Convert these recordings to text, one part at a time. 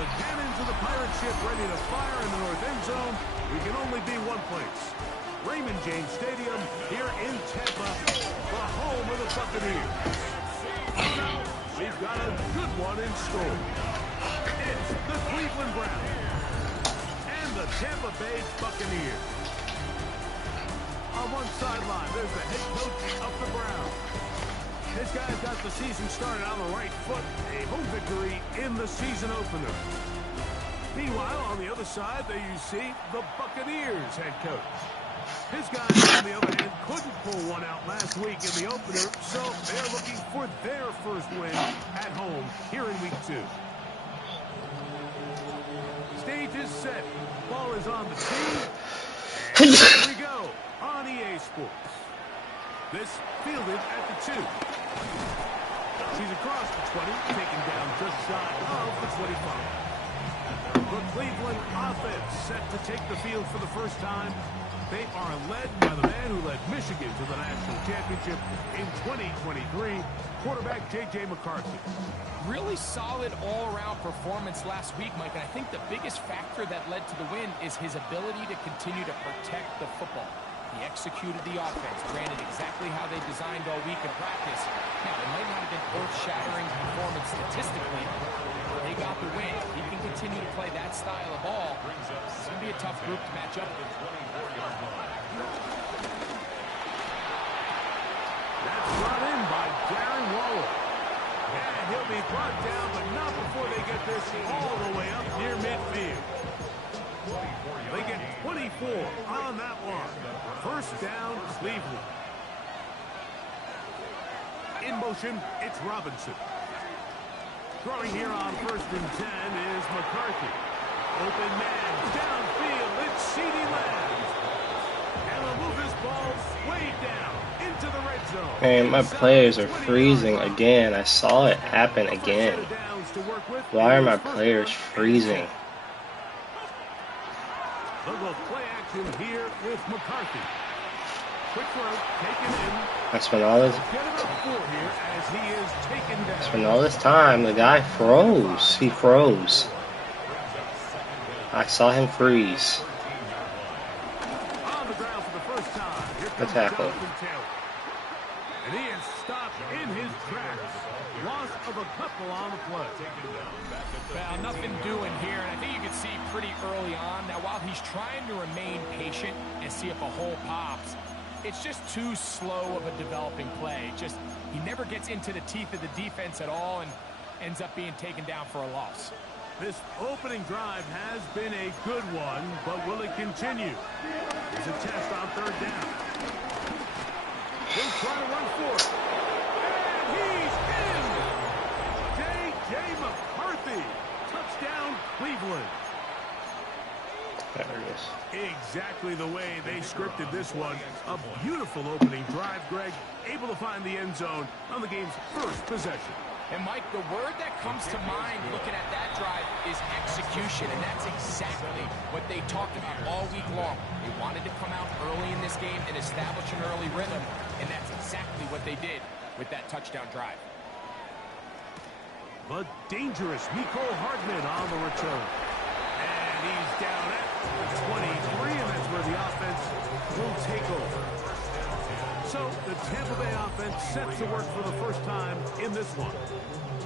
the cannons of the pirate ship ready to fire in the north end zone, we can only be one place. Raymond James Stadium here in Tampa, the home of the Buccaneers. We've got a good one in store. It's the Cleveland Browns and the Tampa Bay Buccaneers. On one sideline, there's the head coach of the Browns. This guy's got the season started on the right foot, a home victory in the season opener. Meanwhile, on the other side, there you see the Buccaneers head coach. His guys, on the other hand, couldn't pull one out last week in the opener, so they're looking for their first win at home here in week 2. Stage is set. Ball is on the tee. And here we go on EA Sports. This fielded at the 2. She's across the 20, taken down just shy of the 25. The Cleveland offense set to take the field for the first time. They are led by the man who led Michigan to the national championship in 2023, quarterback J.J. McCarthy. Really solid all-around performance last week, Mike, and I think the biggest factor that led to the win is his ability to continue to protect the football. He executed the offense, ran it exactly how they designed all week in practice. Now, it might not have been earth-shattering performance statistically, but they got the win. He can continue to play that style of ball. It's going to be a tough group to match up with. That's brought in by Darren Waller. And he'll be brought down, but not before they get this all the way up near midfield. They get 24 on that one. First down, Cleveland. In motion, it's Robinson. Throwing here on 1st and 10 is McCarthy. Open man, downfield, it's CeeDee Lamb. And he'll move his ball way down into the red zone. Man, my players are freezing again. I saw it happen again. Why are my players freezing? They'll go play action here with McCarthy. Quick throw, taken in. That's when all this time the guy froze. He froze. I saw him freeze. On the ground for the first time. Here The comes tackle. Jonathan Taylor. And he is stopped in his tracks. Loss of a couple on the play. Well, nothing doing here, and I think you can see pretty early on. Now, while he's trying to remain patient and see if a hole pops, it's just too slow of a developing play. He never gets into the teeth of the defense at all and ends up being taken down for a loss. This opening drive has been a good one, but will it continue? Here's a test on 3rd down. He'll try to run for it. And he's in! J.J. McCarthy. Touchdown, Cleveland. There it is. Exactly the way they scripted this one. A beautiful opening drive, Greg. Able to find the end zone on the game's first possession. And, Mike, the word that comes to mind looking at that drive is execution, and that's exactly what they talked about all week long. They wanted to come out early in this game and establish an early rhythm, and that's exactly what they did with that touchdown drive. The dangerous Mecole Hardman on the return. And he's down at the 23, and that's where the offense will take over. So the Tampa Bay offense set to work for the first time in this one.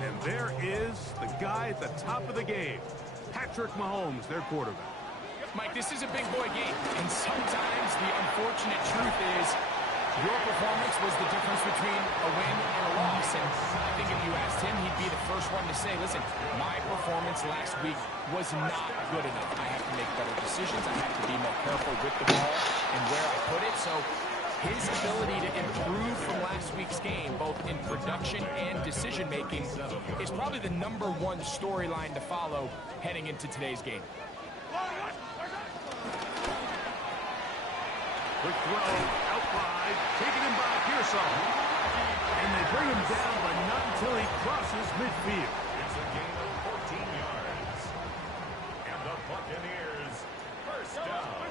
And there is the guy at the top of the game, Patrick Mahomes, their quarterback. Mike, this is a big boy game, and sometimes the unfortunate truth is your performance was the difference between a win and a loss. And I think if you asked him, he'd be the first one to say, listen, my performance last week was not good enough. I have to make better decisions. I have to be more careful with the ball and where I put it. So his ability to improve from last week's game, both in production and decision-making, is probably the #1 storyline to follow heading into today's game. Quick throw, out wide, taken in by Pearson. And they bring him down, but not until he crosses midfield. It's a gain of 14 yards. And the Buccaneers, first down.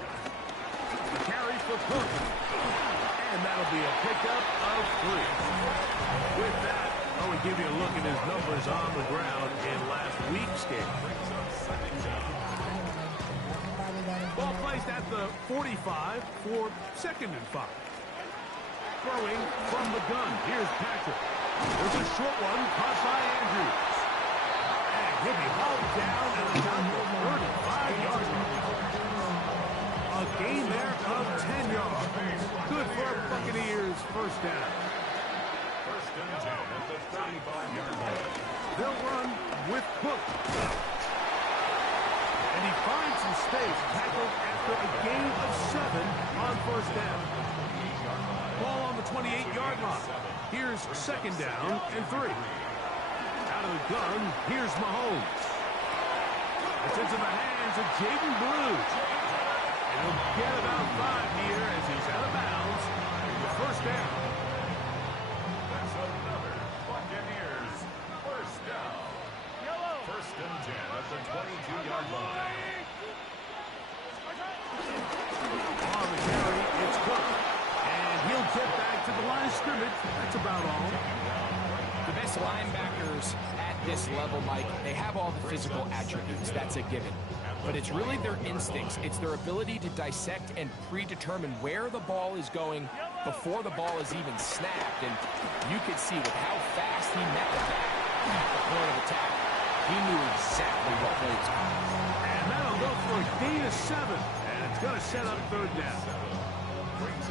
The carry for Cook. And that'll be a pickup of 3. With that, I will give you a look at his numbers on the ground in last week's game. Ball placed at the 45 for 2nd and 5. Throwing from the gun. Here's Patrick. There's a short one caught by Andrews. And he'll be hauled down at about the 35-yard line. A gain there of 10 yards. Good for Buccaneers first down. First and 10 at the 35-yard line. They'll run with Cook. And he finds some space, tackled after a gain of 7 on first down. Ball on the 28-yard line. Here's 2nd down and 3. Out of the gun, here's Mahomes. It's into the hands of Jaden Blue. And he'll get about 5 here as he's out of bounds. First down. That's another Buccaneers first down. First and 10 at the 22-yard line. On the carry, it's Cook. And he'll get back to the line of scrimmage. That's about all. The best linebackers at this level, Mike, they have all the physical attributes. That's a given. But it's really their instincts. It's their ability to dissect and predetermine where the ball is going before the ball is even snapped. And you could see with how fast he met the back at the point of attack, he knew exactly what play was coming. And that'll go for a gain of 7. And it's going to set up 3rd down.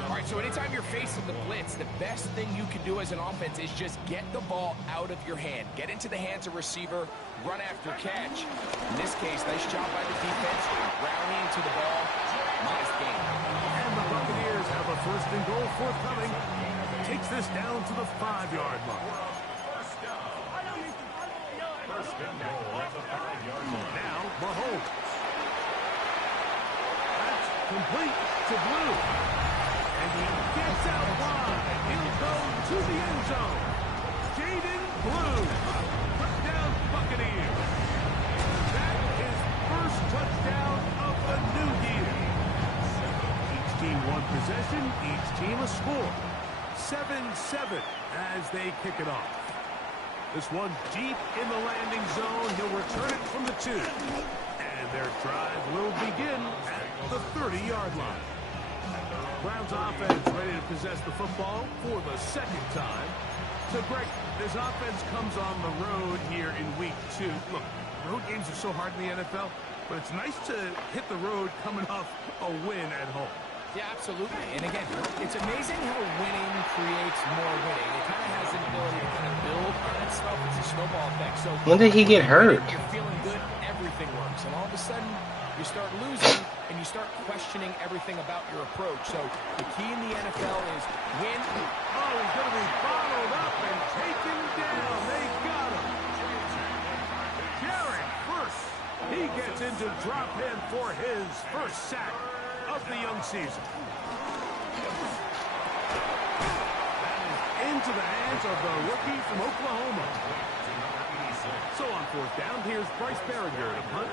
All right, so anytime you're facing the blitz, the best thing you can do as an offense is just get the ball out of your hand. Get into the hands of receiver, run after catch. In this case, nice job by the defense, rallying to the ball. Nice game. And the Buccaneers have a 1st and goal forthcoming. Takes this down to the 5-yard line. First and goal at the 5-yard line. Now, Mahomes. That's complete to Blue. And he gets out wide. He'll go to the end zone. Jaden Blue. Touchdown, Buccaneers. That is first touchdown of the new year. Each team one possession, each team a score. 7-7 as they kick it off. This one deep in the landing zone. He'll return it from the 2. And their drive will begin at the 30-yard line. Browns offense ready to possess the football for the 2nd time. So, Greg, this offense comes on the road here in week 2. Look, road games are so hard in the NFL, but it's nice to hit the road coming off a win at home. Yeah, absolutely. And again, it's amazing how winning creates more winning. It kind of has an ability to kind of build on itself. It's a snowball effect. So When did he get hurt? You're feeling good, everything works. And all of a sudden, you start losing, and you start questioning everything about your approach. So the key in the NFL is win. Oh, he's going to be bottled up and taken down. They got him. Jared first. He gets into drop in for his first sack of the young season. Into the hands of the rookie from Oklahoma. So on 4th down, here's Bryce Berringer to punt.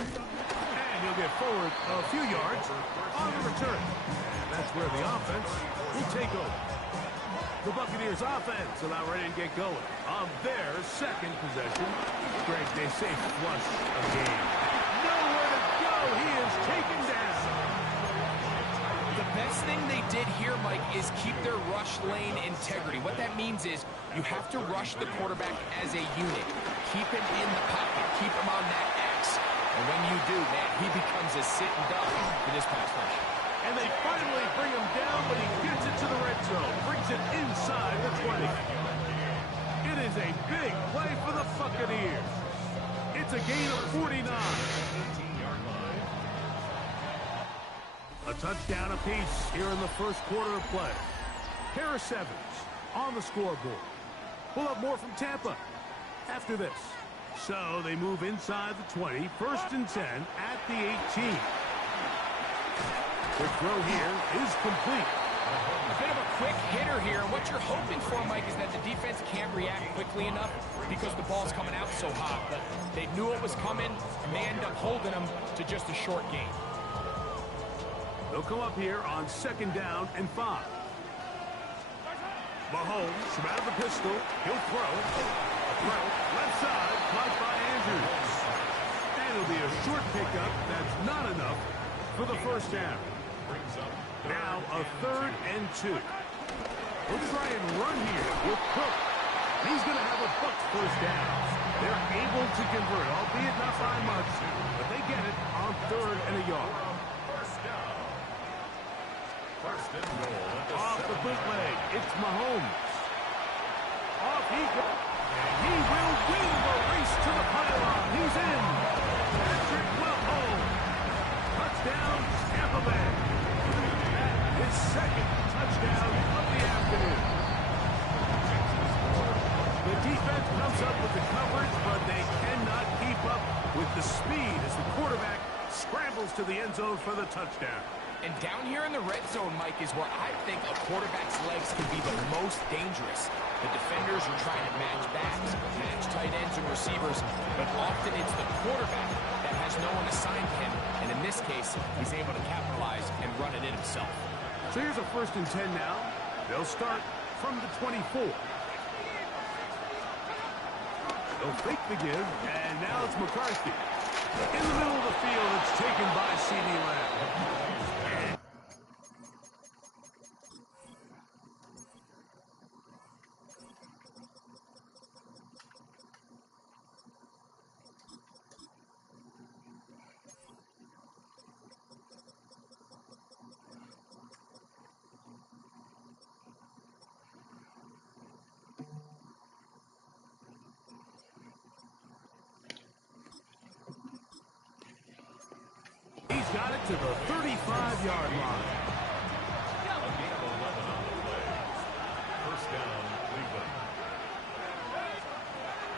And he'll get forward a few yards on the return. And that's where the offense will take over. The Buccaneers offense about ready to get going on their 2nd possession. Greg, they say flush a game. Nowhere to go. He is taken down. The best thing they did here, Mike, is keep their rush lane integrity. What that means is you have to rush the quarterback as a unit. Keep him in the pocket. Keep him on that X. And when you do, man, he becomes a sitting duck for this pass rush. And they finally bring him down, but he gets it to the red zone. Brings it inside the 20. It is a big play for the Buccaneers. It's a gain of 49. A touchdown apiece here in the first quarter of play. Harris Evans on the scoreboard. We'll have more from Tampa after this. So they move inside the 20. 1st and 10 at the 18. The throw here is complete. A bit of a quick hitter here. What you're hoping for, Mike, is that the defense can't react quickly enough because the ball's coming out so hot. But they knew it was coming, and they end up holding them to just a short gain. They'll come up here on 2nd down and 5. Mahomes from out of the pistol. He'll throw. Left side, caught by Andrews. And it'll be a short pickup. That's not enough for the first down. Now a 3rd and 2. We'll try and run here with Cook. He's going to have a Bucs first down. They're able to convert, albeit not by much, but they get it on 3rd and a yard. First and goal. Off the bootleg, it's Mahomes. Off he goes. And he will win the race to the pylon. He's in. Patrick Mahomes. Touchdown, Tampa Bay. His 2nd touchdown of the afternoon. The defense comes up with the coverage, but they cannot keep up with the speed as the quarterback scrambles to the end zone for the touchdown. And down here in the red zone, Mike, is where I think a quarterback's legs can be the most dangerous. The defenders are trying to match backs, match tight ends and receivers, but often it's the quarterback that has no one assigned to him. And in this case, he's able to capitalize and run it in himself. So here's a 1st and 10 now. They'll start from the 24. They'll fake the give, and now it's McCarthy. In the middle of the field, it's taken by CeeDee Lamb. He's got it to the 35-yard line. First down, Cleveland.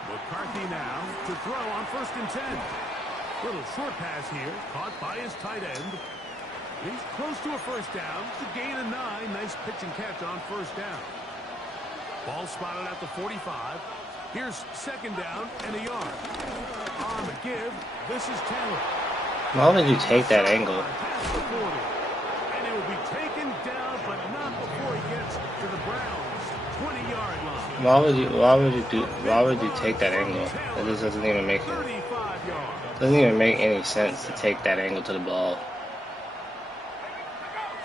McCarthy now to throw on 1st and 10. Little short pass here, caught by his tight end. He's close to a first down. To gain a 9. Nice pitch and catch on 1st down. Ball spotted at the 45. Here's 2nd down and a yard. On the give, this is Taylor. Why would you take that angle? And it will be taken down, but not before he gets to the Browns' 20-yard line. Why would you take that angle? That just doesn't even make any sense to take that angle to the ball.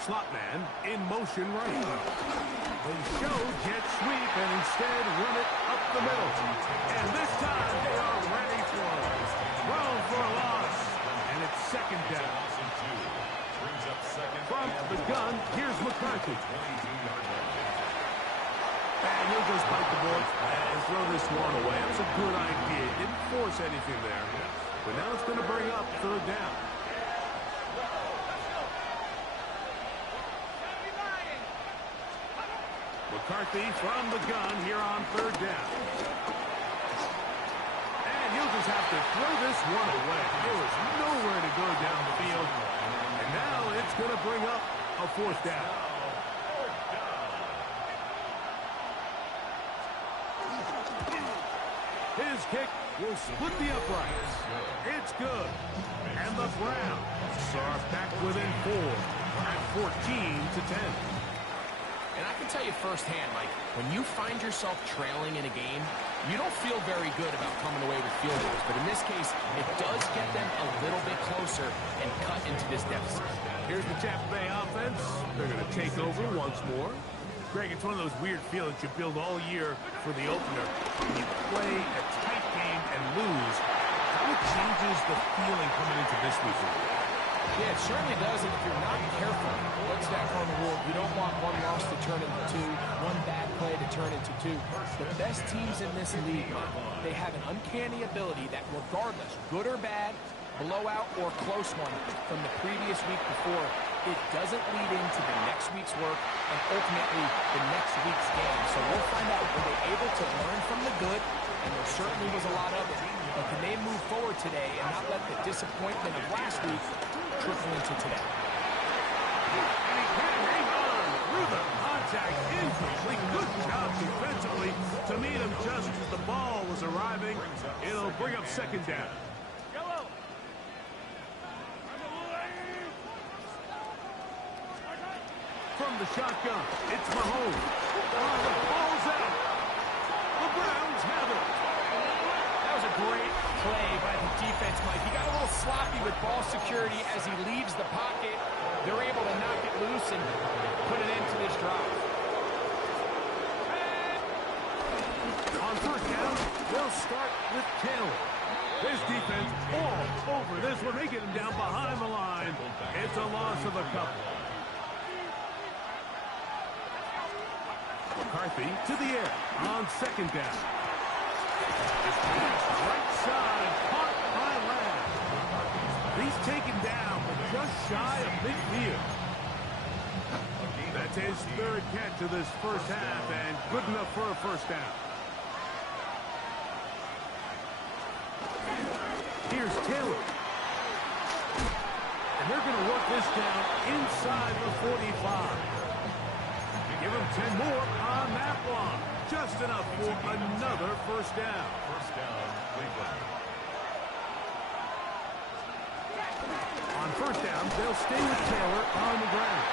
Slot man in motion right. They show jet sweep and instead run it up the middle. And this time they are ready for it. Thrown for a loss. And it's 2nd down. From the gun, here's McCarthy. And he'll just bite the ball and throw this one away. That was a good idea. Didn't force anything there. But now it's going to bring up 3rd down. McCarthy from the gun here on 3rd down. And he'll just have to throw this one away. There was nowhere to go down the field. And now it's going to bring up a 4th down. His kick will split the uprights. It's good. And the Browns are back within 4 at 14-10. And I can tell you firsthand, Mike, when you find yourself trailing in a game, you don't feel very good about coming away with field goals. But in this case, it does get them a little bit closer and cut into this deficit. Here's the Tampa Bay offense. They're going to take over once more. Greg, it's one of those weird feelings you build all year for the opener. When you play a tight game and lose, how it changes the feeling coming into this weekend. Yeah, it certainly does. And if you're not careful, what's that cardinal rule? You don't want one loss to turn into 2, one bad play to turn into 2. The best teams in this league, they have an uncanny ability that regardless, good or bad, blowout or close one from the previous week before, it doesn't lead into the next week's work and ultimately the next week's game. So we'll find out, were they able to learn from the good? And there certainly was a lot of it. But can they move forward today and not let the disappointment of last week trickle into today? And he can hang on through the contact. Incomplete. Good job defensively to meet him just as the ball was arriving. It'll bring up 2nd down. From the shotgun, it's Mahomes. Oh, the ball defense, Mike. He got a little sloppy with ball security as he leaves the pocket. They're able to knock it loose and put an end to this drive. On first down, they'll start with Taylor. This defense all over this one, making him down behind the line. It's a loss of a couple. McCarthy to the air on second down. This pass right side, caught by Lamb. He's taken down, but just shy of midfield. That's his third catch of this first half, and good enough for a first down. Here's Taylor. And they're going to work this down inside the 45. Give him 10 more on that one. Just enough for another first down. First down, Cleveland. On first down, they'll stay with Taylor on the ground.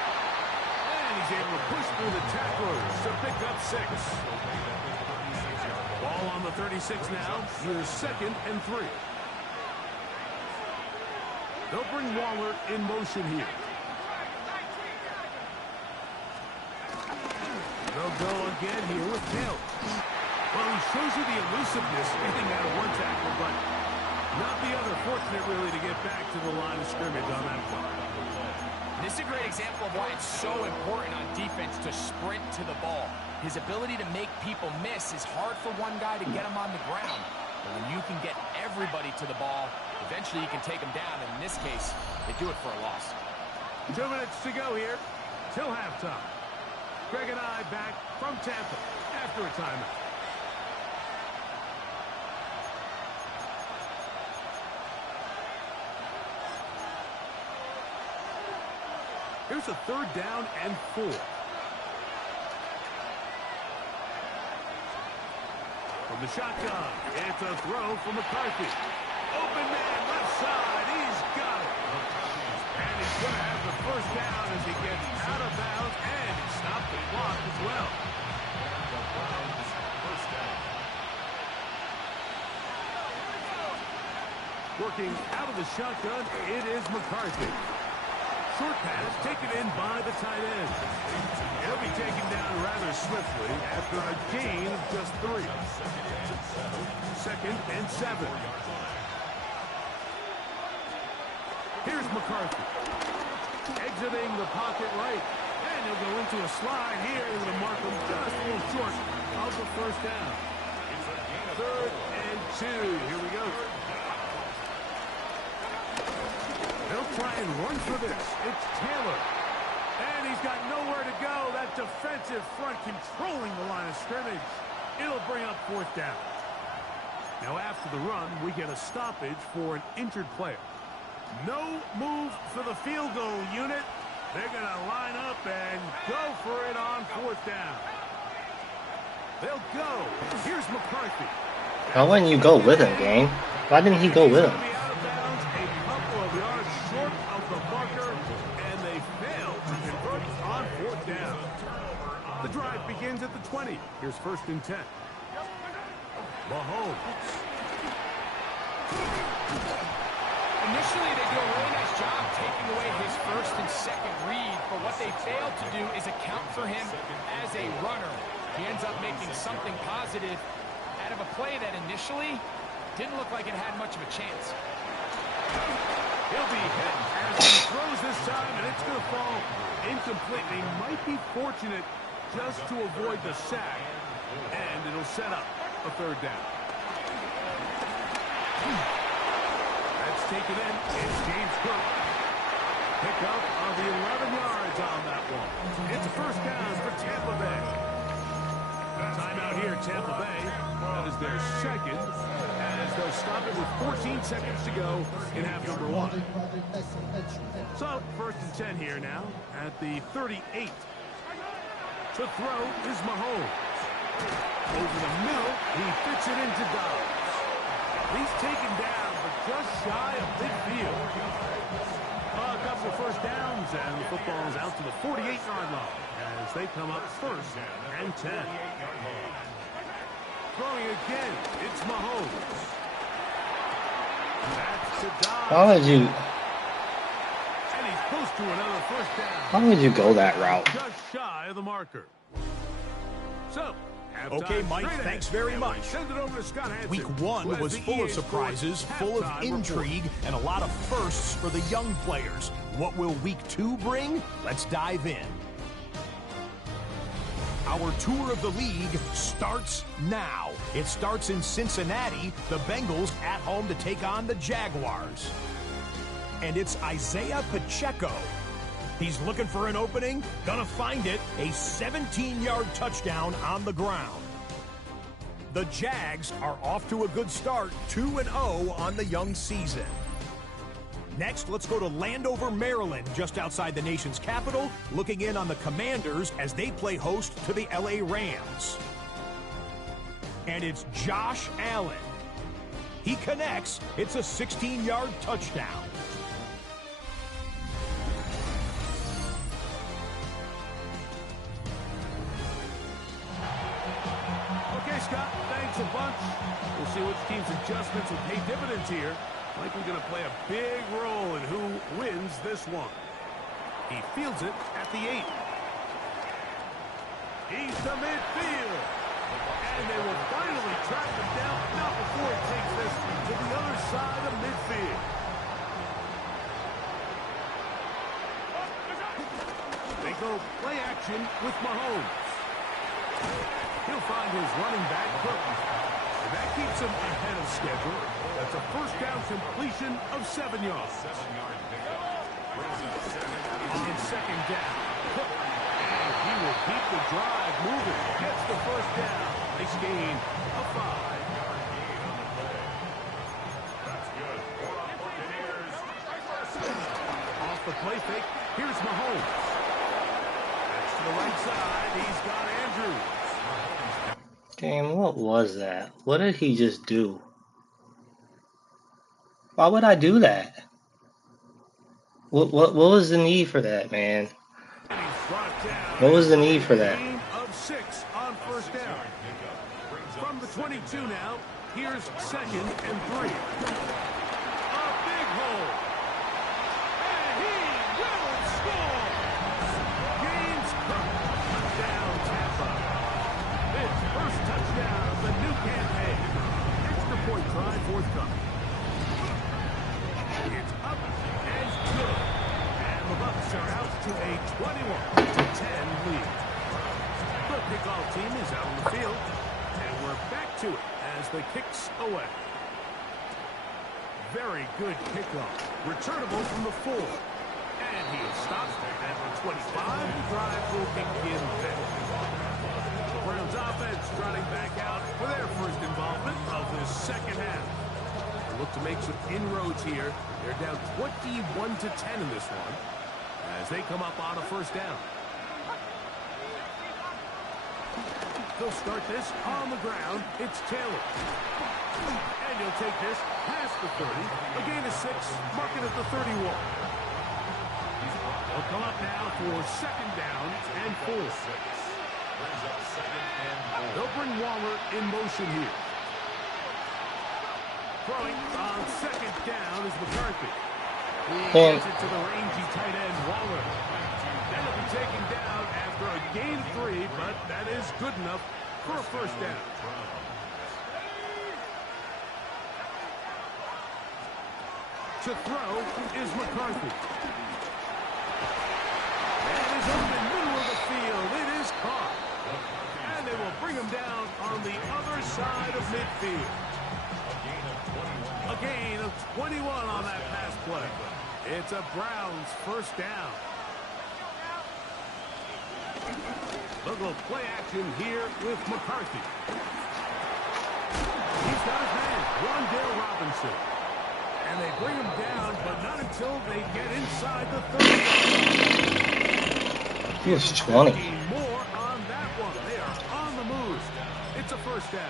And he's able to push through the tacklers to pick up 6. Ball on the 36 now. Here's 2nd and 3. They'll bring Waller in motion here. They'll go again here with Taylor. Well, he shows you the elusiveness getting out of one tackle, but not the other. Fortunate, really, to get back to the line of scrimmage on that play. This is a great example of why it's so important on defense to sprint to the ball. His ability to make people miss is hard for one guy to get him on the ground. But when you can get everybody to the ball, eventually you can take them down. And in this case, they do it for a loss. 2 minutes to go here till halftime. Greg and I back from Tampa after a timeout. Here's a 3rd down and 4. From the shotgun, it's a throw from McCarthy. Open man, left side, he's got it. And he's going to have the first down as he gets out of bounds, and he stopped the clock as well. First down. Working out of the shotgun, it is McCarthy. Short pass taken in by the tight end. He'll be taken down rather swiftly after a gain of just 3. 2nd and 7. Here's McCarthy. Exiting the pocket right. And he'll go into a slide here. Able to mark him just a little short of the first down. 3rd and 2. Here we go. They'll try and run for this. It's Taylor. And he's got nowhere to go. That defensive front controlling the line of scrimmage. It'll bring up 4th down. Now after the run, we get a stoppage for an injured player. No move for the field goal unit. They're going to line up and go for it on 4th down. They'll go. Here's McCarthy. Why wouldn't you go with him, gang? Why didn't he go with him? The drive begins at the 20. Here's 1st and 10. Mahomes. Initially, they do a really nice job taking away his 1st and 2nd read, but what they failed to do is account for him as a runner. He ends up making something positive out of a play that initially didn't look like it had much of a chance. He'll be hit as he throws this time, and it's going to fall incomplete. They might be fortunate just to avoid the sack, and it'll set up a 3rd down. That's taken in. It's James Cook. Pick up of the 11 yards on that one. It's a 1st down for Tampa Bay. Timeout here, Tampa Bay. That is their 2nd, as they'll stop it with 14 seconds to go in half number 1. So, 1st and 10 here now at the 38. To throw is Mahomes. Over the middle, he fits it into Dobbs. He's taken down, but just shy of midfield. A couple of 1st downs, and the football is out to the 48-yard line as they come up 1st and 10. Throwing again, it's Mahomes. That's to Dobbs. Why would you? And he's close to another first down. Why would you go that route? Just shy of the marker. So, Okay, Mike, thanks very much. Send it over to Scott Hansen, Week 1 was full of surprises, full of intrigue, and a lot of firsts for the young players. What will Week 2 bring? Let's dive in. Our tour of the league starts now. It starts in Cincinnati, the Bengals at home to take on the Jaguars. And it's Isaiah Pacheco. He's looking for an opening, gonna find it, a 17-yard touchdown on the ground. The Jags are off to a good start, 2-0 on the young season. Next, let's go to Landover, Maryland, just outside the nation's capital, looking in on the Commanders as they play host to the LA Rams. And it's Josh Allen. He connects. It's a 16-yard touchdown. Okay, Scott, thanks a bunch. We'll see which team's adjustments will pay dividends here. Likely going to play a big role in who wins this one. He fields it at the 8. He's to midfield. And they will finally track him down, not before he takes this to the other side of midfield. They go play action with Mahomes. He'll find his running back, Cook. And that keeps him ahead of schedule. That's a first down completion of 7 yards. On second down, Cook. And he will keep the drive moving. Gets the first down. Nice gain of 5. Off the play fake, here's Mahomes. That's to the right side. He's got Andrews. Damn, what was that? What did he just do? Why would I do that? What was the need for that, man? What was the need for that? Of 6 on first down. From the 22 now, here's 2nd and 3. A big hole. And he will score. James Cook, touchdown Tampa. His first touchdown of the new campaign. Extra point try forthcoming. It's up and good. And the Bucs are out to a 21-10 lead. The kickoff team is out on the field. And we're back to it as the kick's away. Very good kickoff. Returnable from the 4. And he is stopped at the 25. The drive will begin there. The Browns offense trotting back out for their first involvement of the second half. They look to make some inroads here. They're down 21-10 in this one as they come up on a first down. They'll start this on the ground. It's Taylor. And he'll take this past the 30. A gain of 6. Mark it at the 31. They'll come up now for second down and 4. They'll bring Waller in motion here. Throwing on second down is McCarthy. He gets it to the rangy tight end Waller. That'll be taken down after a gain of 3, but that is good enough for a first down. To throw is McCarthy. And is open middle of the field. It is caught. And they will bring him down on the other side of midfield. A gain of 21 on that pass play. It's a Browns first down. They'll go play action here with McCarthy. He's got his man, Wan'Dale Robinson. And they bring him down, but not until they get inside the 30. He was 20. More on that one. They are on the move. It's a first down.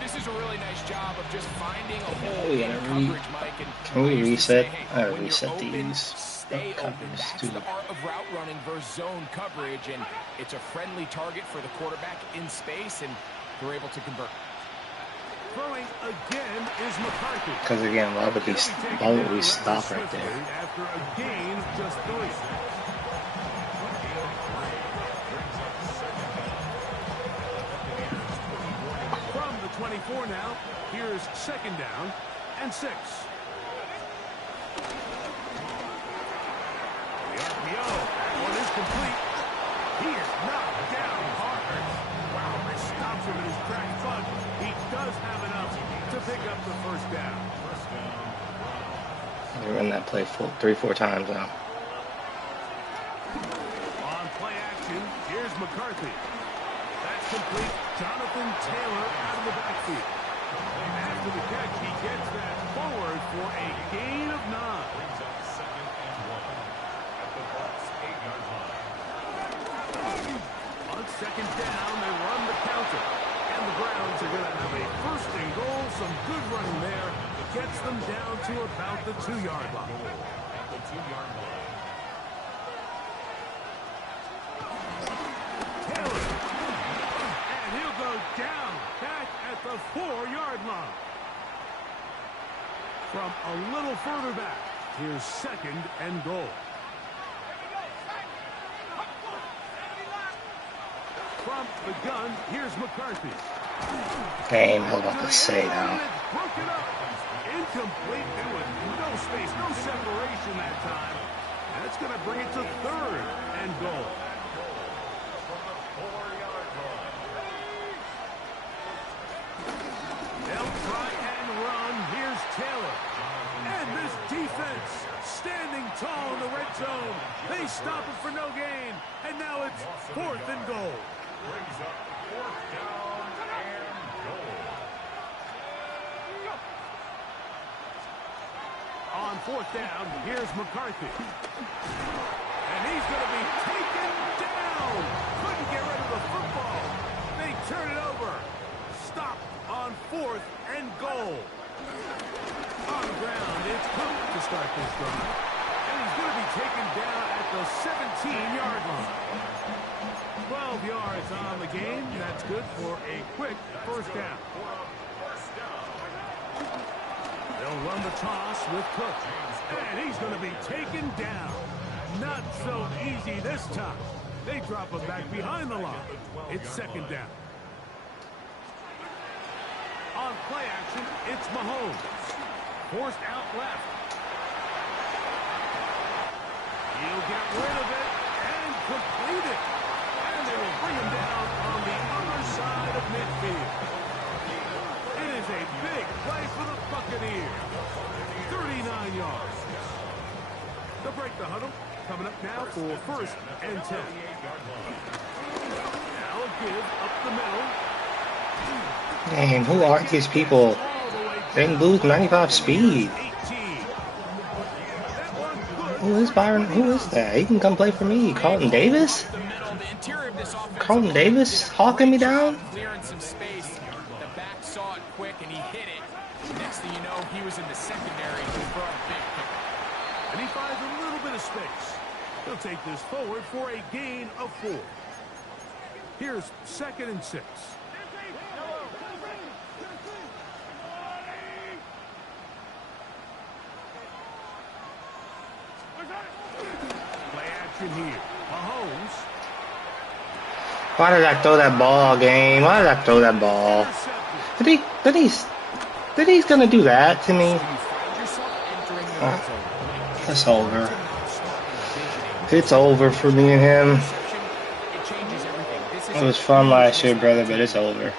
This is a really nice job of just finding a hole We in gotta coverage, Mike. And Can we I used to reset? say, hey, I gotta when you're reset open, these. stay That open. coverage That's too. the art of route running versus zone coverage, and it's a friendly target for the quarterback in space, and they're able to convert. Throwing again is McCarthy. Because again, why would we stop right there? After a gain of just 3. From the 24 now, here's 2nd down and 6. The RPO, that one is complete. He is knocked down hard. Wow, this stops him in his tracks, but he does have enough to pick up the 1st down. They run that play 3-4 times now. On play action, here's McCarthy. That's complete. Jonathan Taylor out of the backfield. After the catch, he gets that forward for a gain of 9. On 2nd down, they run the counter. And the Browns are going to have a 1st and goal. Some good running there. Gets them down to about the 2-yard line. Taylor. And he'll go down back at the 4-yard line. From a little further back, here's 2nd and goal. From the gun, here's McCarthy. Game, I was about to say now. Broken up. Incomplete. There was no space, no separation that time. That's going to bring it to 3rd and goal. They'll try and run. Here's Taylor. And this defense standing tall in the red zone. They stop it for no gain. And now it's 4th and goal. Brings up 4th down and goal. On 4th down, here's McCarthy. And he's going to be taken down. Couldn't get rid of the football. They turn it over. Stop on 4th and goal. On the ground, it's Cook to start this drive. And he's going to be taken down at the 17-yard line. 12 yards on the game. That's good for a quick 1st down. They'll run the toss with Cook. And he's going to be taken down. Not so easy this time. They drop him back behind the line. It's 2nd down. On play action, it's Mahomes. Forced out left. He'll get rid of it and complete it. And they will bring him down on the other side of midfield. It is a big play for the Buccaneers. 39 yards. They'll break the huddle. Coming up now for 1st and 10. Now a give up the middle. Man, who are these people? They lose 95 speed. Who is Byron? Who is that? He can come play for me. Carlton Davis? Carlton Davis hawking me down? Clearing some space. The back saw it quick and he hit it. Next thing you know, he was in the secondary for a big pick. And he finds a little bit of space. He'll take this forward for a gain of 4. Here's 2nd and 6. Play action here. Mahomes. Why did I throw that ball, game? Why did I throw that ball? Did he's gonna do that to me? It's over. It's over for me and him. It was fun last year, brother, but it's over.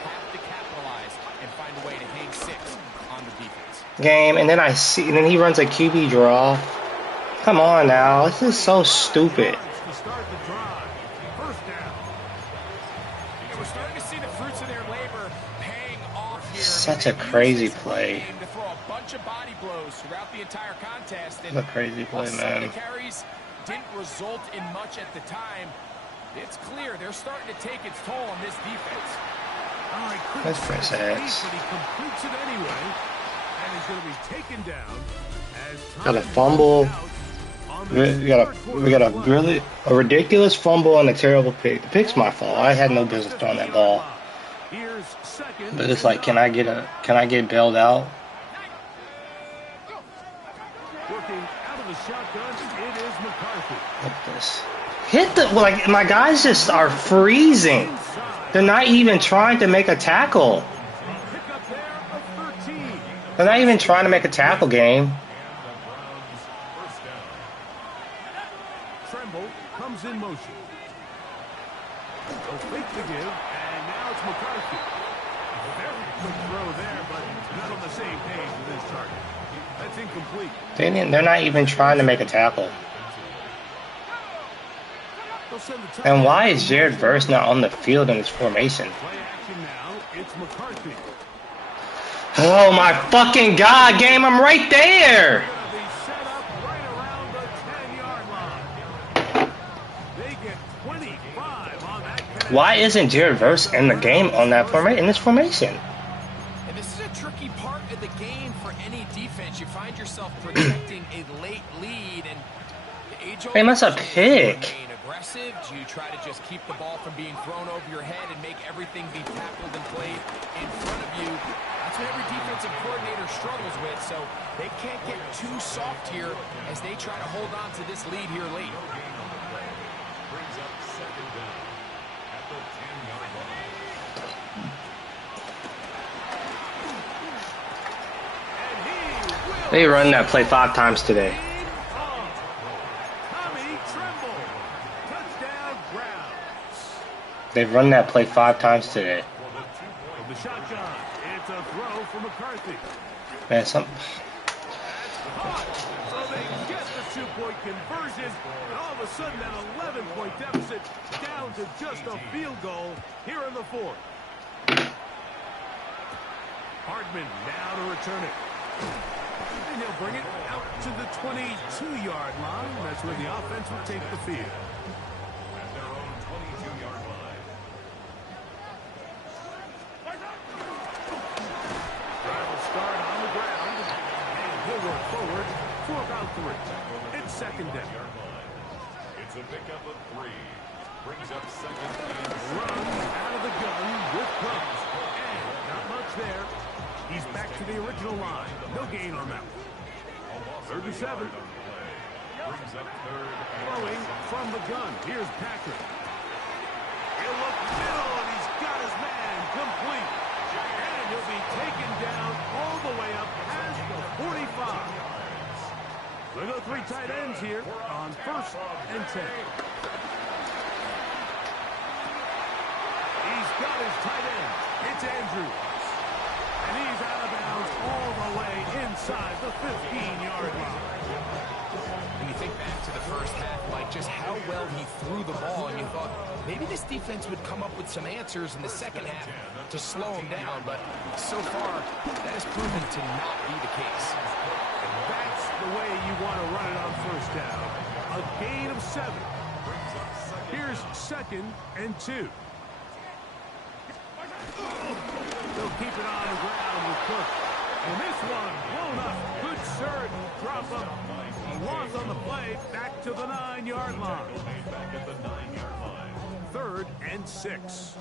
Game, and then and then he runs a QB draw. Come on now, this is so stupid. Such a crazy play. That's a crazy play, man. Didn't result in much at the time. It's clear they're starting to take its toll on this defense. Let's press X. But he completes it anyway, and he's going to be taken down. Got a fumble. We got a ridiculous fumble and a terrible pick. The pick's my fault. I had no business throwing that ball. Here's second. But it's like, can I get bailed out? Working out of the shotgun, it is McCarthy. Look at this. Hit the, like, my guys just are freezing. They're not even trying to make a tackle. Pick up there of 13. They're not even trying to make a tackle game. Tremble comes in motion. They'll fake the give, and now it's McCarthy. Very quick throw there, but not on the same page with his target. That's incomplete. They're not even trying to make a tackle. They'll send the And why is Jared Verse not on the field in this formation? play action now. It's McCarthy. Oh my fucking god, game, I'm right there! Gonna be set up right around the 10-yard line. They get 25 on that connection. Why isn't Jared Verse in the game on that in this formation? And this is a tricky part of the game for any defense. You find yourself protecting a late lead, and the age-old Hey, that's a question is, pick. do you remain aggressive? Do you try to just keep the ball from being thrown over your head and make everything be tackled and played in front of you? That's what every defensive coordinator struggles with, so they can't get too soft here as they try to hold on to this lead here late. Brings up second down at the 10-yard line. And he will They run that play 5 times today. lead on. Tommy Tremble. Touchdown Browns. They've run that play 5 times today. From the shotgun, it's a throw for McCarthy. Man, some Caught. So they get the 2-point conversion, and all of a sudden that 11-point deficit down to just a field goal here in the fourth. Hardman now to return it. And he'll bring it out to the 22-yard line. That's where the offense will take the field. At their own 22-yard line. Drive will start on the ground, and he'll work forward to about 3. It's second down. It's a pickup of 3. Brings up second and Run out of the gun with Brooks. And not much there. He's back to the original line. No gain on that one. 3rd and 7. brings up third. Throwing from the gun. Here's Patrick. He'll look middle, and he's got his man complete. And he'll be taken down all the way up past the 45. They go 3 tight ends here on 1st and 10. He's got his tight end. It's Andrews. And he's out of bounds all the way inside the 15-yard line. When you think back to the first half, like just how well he threw the ball, and you thought maybe this defense would come up with some answers in the second half to slow him down, but so far that has proven to not be the case. That's the way you want to run it on 1st down. A gain of 7. Here's 2nd and 2. They'll keep it on the ground with Cook. And this one blown up. Good surge. Drop up. He was on the play. Back to the 9-yard line. Back at the 9-yard line. 3rd and 6.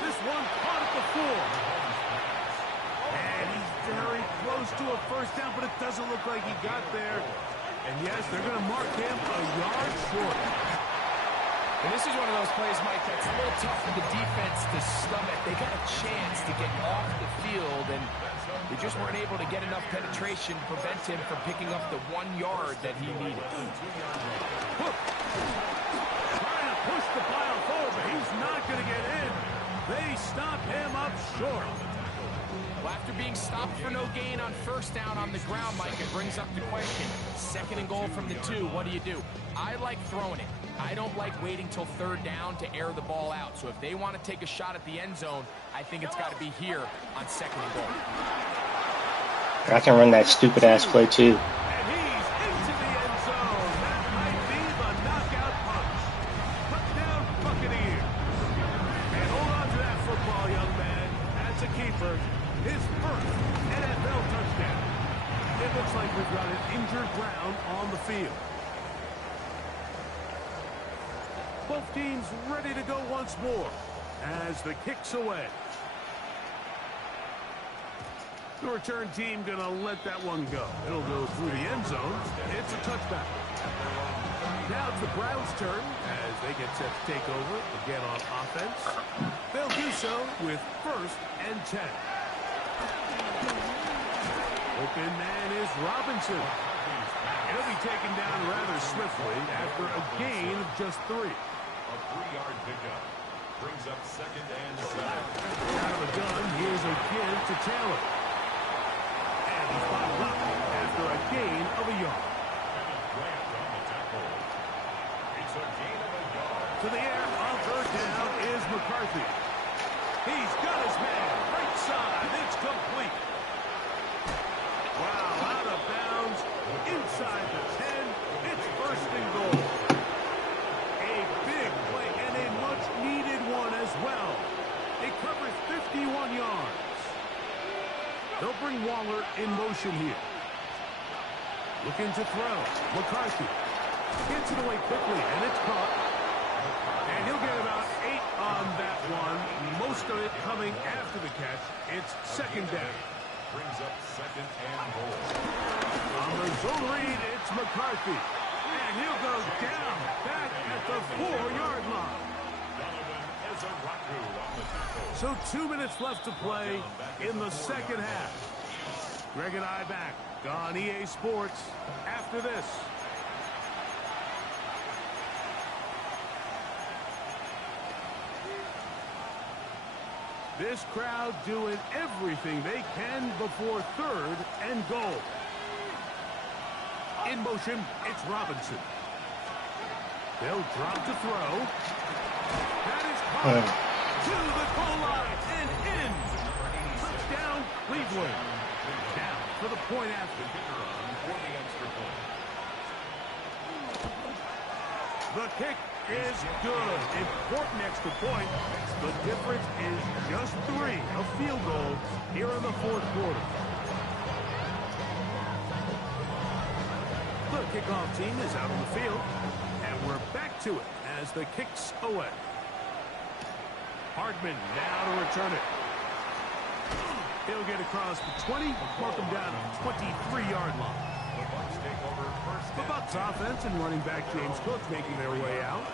This one caught at the 4. And he's very close to a 1st down, but it doesn't look like he got there. And yes, they're going to mark him a yard short. And this is one of those plays, Mike, that's a little tough for the defense to stomach. They got a chance to get off the field, and they just weren't able to get enough penetration to prevent him from picking up the 1 yard that he needed. Hook. Trying to push the pile forward, but he's not going to get in. They stop him up short. Well, after being stopped for no gain on 1st down on the ground, Mike, it brings up the question. 2nd and goal from the 2, what do you do? I like throwing it. I don't like waiting till 3rd down to air the ball out. So if they want to take a shot at the end zone, I think it's got to be here on 2nd and goal. I can run that stupid ass play too. And he's into the end zone. That might be the knockout punch. Touchdown Buccaneers. And hold on to that football, young man. That's a keeper. His 1st NFL touchdown. It looks like we've got an injured Brown on the field. Both teams ready to go once more as the kick's away. The return team going to let that one go. It'll go through the end zone. It's a touchback. Now it's the Browns' turn as they get set to take over again on offense. They'll do so with 1st and 10. Open man is Robinson. He'll be taken down rather swiftly after a gain of just 3. A 3-yard pickup brings up 2nd and 7. Out of the gun, here's a give to Taylor. And he's bottled up after a gain of a yard. Grant on the tackle. It's a gain of a yard. To the air on 3rd down is McCarthy. He's got his man. Right side. It's complete. Wow, out of bounds. Inside the 10. It's 1st and goal. A big play and a much-needed one as well. It covers 51 yards. They'll bring Waller in motion here. Looking to throw. McCarthy gets it away quickly, and it's caught. And he'll get about 8 on that one. Most of it coming after the catch. It's 2nd down. Brings up 2nd and goal. On the zone read, it's McCarthy. And he'll go down back at the 4-yard line. Donovan Ezaraku on the tackle. So 2 minutes left to play in the 2nd half. Greg and I back on EA Sports after this. This crowd doing everything they can before 3rd and goal. In motion, it's Robinson. They'll drop to throw. That is caught to the goal line and in. Touchdown, Cleveland. Down for the point after. The kick is good. Important extra point. The difference is just 3, a field goal here in the 4th quarter. The kickoff team is out on the field, and we're back to it as the kick's away. Hardman now to return it. He'll get across the 20, mark him down at the 23-yard line. The Bucs take over 1st. The Bucs offense and running back James Cook making their way out.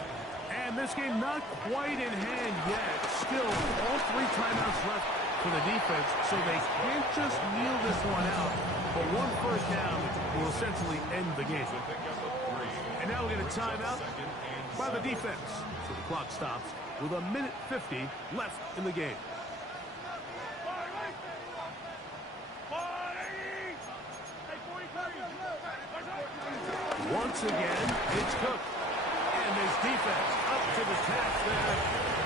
And this game not quite in hand yet. Still, all 3 timeouts left for the defense, so they can't just kneel this one out. But 1 first down will essentially end the game. And now we'll get a timeout by the defense. So the clock stops with 1:50 left in the game. Once again, it's Cook. And his defense up to the task there.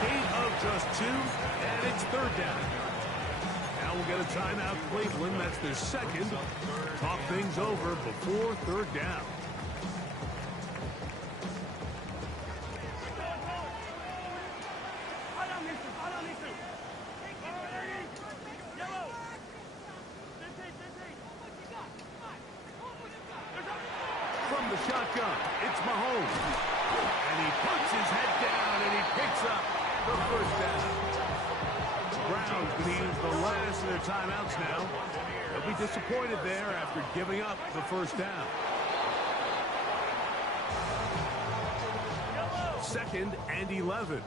Gain of just 2, and it's 3rd down. Now we'll get a timeout, Cleveland. That's their 2nd. Talk things over before 3rd down. From the shotgun, it's Mahomes. And he puts his head down, and he picks up the 1st down. The Browns going to use the last of their timeouts now. They'll be disappointed there after giving up the 1st down. 2nd and 11.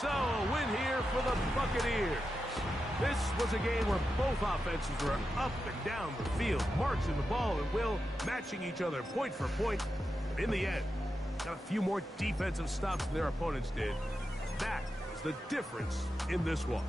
So, a win here for the Buccaneers. This was a game where both offenses were up and down the field, marching the ball at will, matching each other point for point. In the end, got a few more defensive stops than their opponents did. That was the difference in this one.